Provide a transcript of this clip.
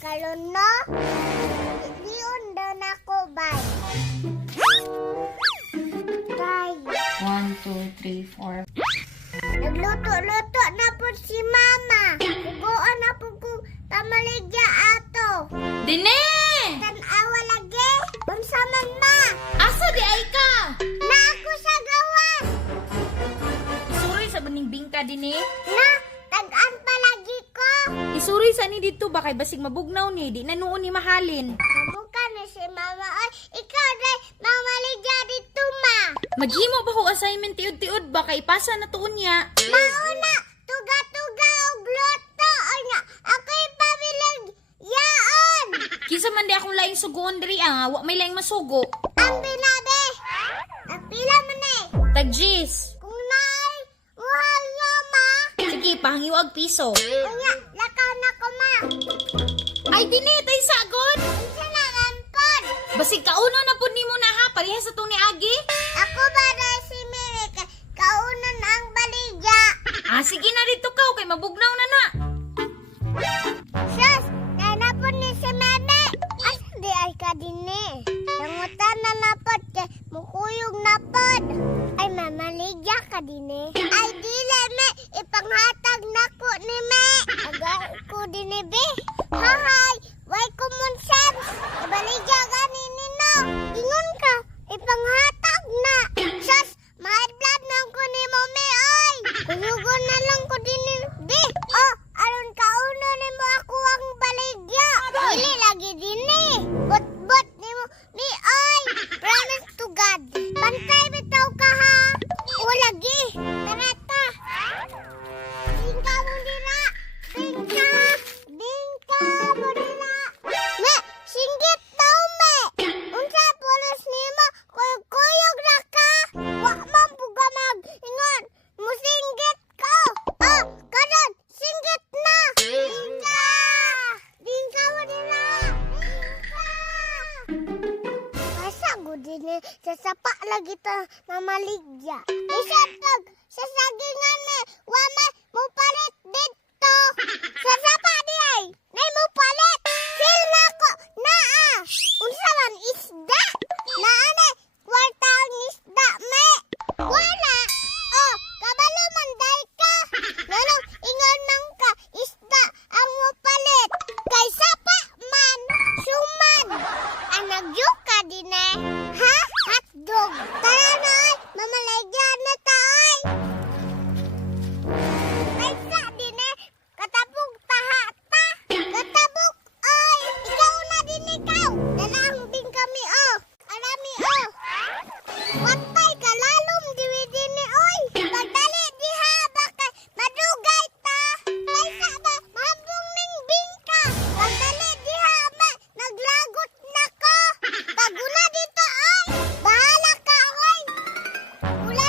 karon no? Iyon daw na ko bay. Tay. 1, 2, 3, 4. Nagluto-luto na po si mama. Ugoan na po ko tamaligya ato. Dine! Tanawa lagi. Unsa man ma? Asa di ay ka? Na ako sa gawas. Isuri sa baning bingka dine. Na, tag-an palagi ko. Isuri sa ni dito ba kay basig mabugnaw ni di na noon ni mahalin. Bukan na si mama. Ay, ikaw day, mamaligya dito ma. Maghimo ba ko assignment tiud-tiud ba kay pasa na tuon niya? Mauna, tuga-tuga og luto. Ay nga, ako'y pamilag yaon. Kinsa man di akong laing sugon diri wa may laing masugo. Ang binabe. Ang pila man eh. Tagjis. Kung naay, uhal nyo ma. Sige, pahangiwag piso. Kanya, lakaw na ko ma. Ay dine tay sagod. Isa na ampon. Basig kauno na pud nimo na ha parehas sa tong ni Agi. Ako ba na si Miri, kaunan ang baligya. Ah sige na dito ka kay mabugnaw na na. Sus, nanapon ni si Meme. Asa di ay ka din eh. Nangutan na napod kay mukuyog napod. Ay mamaligya ka din eh. Ay dili me, ipanghatag na ko ni Me. Agar ko din eh be. Hahay, why common sense? Ibaligya ka ni Nino. Ingon ka, ipanghatag na. Sus, mahal blood na ko ni Mami ay. Kuyugon na lang ko din eh be. Oh, aron kauno ni mo ako ang baligya. Dili lagi din eh. Bot-bot ni mo ni ay. Promise to God. Bantay bitaw ka ha. O lagi. Tarata. Bingka mo dira. Bingka. Bingka mo dira. Me, singgit daw me. Unsa pulos nimo? Kuyog-kuyog ra ka. Wa man puga mag ingon. Musinggit ka. Oh, karon singgit na. Bingka. Bingka mo dira. Bingka. Asa gudin ni sasapa lagi ta mamaligya. Isatag sa sagingan ni wa man mo palit dito. Sasapa di ay. Nay mo palit. Sil na ko naa. Unsa man isda? Naa na kwarta ang isda me. Wala. Oh, kabalo man day ka. Nanong ingon nang ka isda ang mo palit. Kay sapa man suman. Ang nagyuka din eh. Ha? Hotdog. Tara na ay. Mamaligya na tayo. Ay sa din eh. Katabog tahata. Katabog ay. Ikaw na din ikaw. Nalambing kami oh. Arami oh. Watay ka lalom diwi din ni oy. Pagdali diha baka madugay ta. Kaysa ba mahambong ning bingka. Pagdali diha ba naglagot na ko. Paguna dito oy. Bahala ka oy. Wala